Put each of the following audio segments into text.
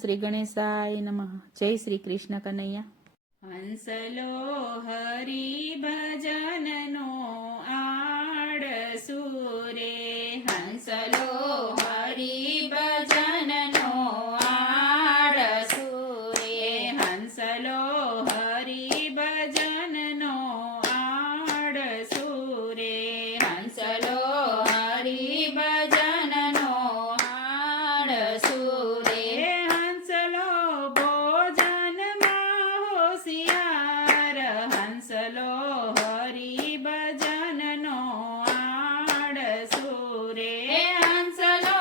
શ્રી ગણેશાય નમઃ. જય શ્રી કૃષ્ણ કનૈયા. હંસલો હરિ ભજનનો આળસુ રે, હંસલો હરિ ભજનનો આળસુ રે, હંસલો હરિ ભજનનો આળસુ રે, હંસલો હરિ ભજનનો આળસુ રે, હંસલો ભોજનમાં હોશિયાર, હંસલો હરિ ભજનનો આળસુ રે, હંસલો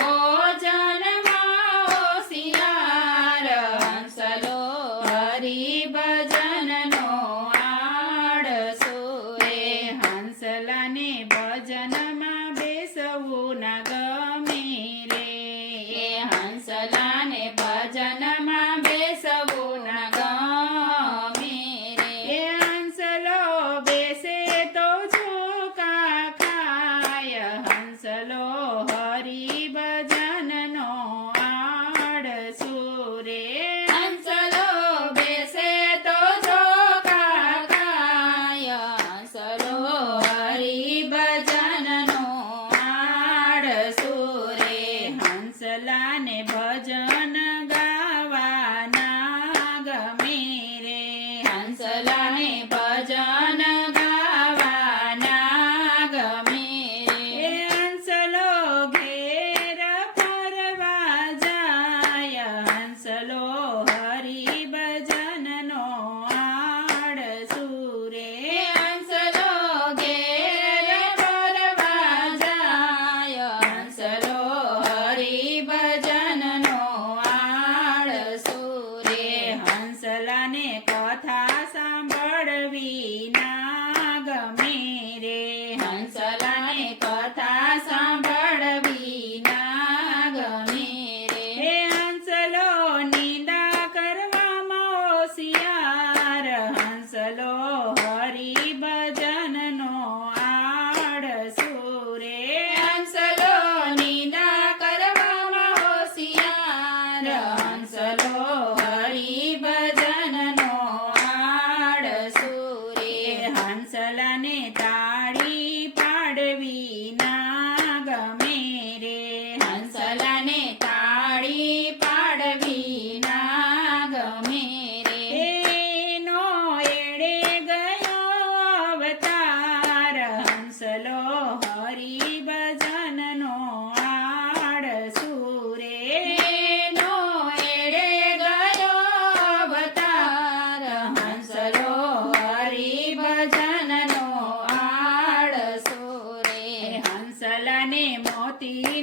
ભોજનમાં હોશિયાર, હંસલો હરિ ભજનનો આળસુ રે, હંસલાને ભજનમાં બેસવું ના ગમે રે, હંસલાને ભજનમાં બેસવું ના ગમે રે, હંસલો બેસે તો ઝોકા ખાય, હંસલો હરિ ભજનનો આળસુ રે, હંસલો બેસે તો ઝોકા ખાય, હંસલો હરિ ભજનનો આળસુ રે, હંસલાને ભજન ગાવાના ગમે રે, હંસલાને ભજન ગાવાના ગમે રે, હંસલો ઘેર ફરવા જાય, હંસલો હરિ ભજનનો આળસુ રે, હંસલો ઘેર ફરવા જાય, હંસલો હરિ ભજનનો આળસુ રે, હંસલાને કથા સાંભળવી ના ગમે રે, હંસલાને કથા સાંભળવી ના ગમે રે, હંસલો નિંદા કરવામાં હોશિયાર, હંસલો હરિ ભજનનો આળસુ રે, હંસલો નિંદા કરવામાં હોશિયાર, હંસલો હરિ ભજનનો આળસુ રે, હંસલાને તાળી પાડવી ના ગમે રે, હંસલાને તાળી પાડવી ના ગમે રે, એનો એળે ગયો અવતાર, હંસલો હરિ ભજનનો આળસુ રે, એનો એળે ગયો અવતાર, હંસલો હરિ ભજનનો આળસુ રે, હંસલાને મોતી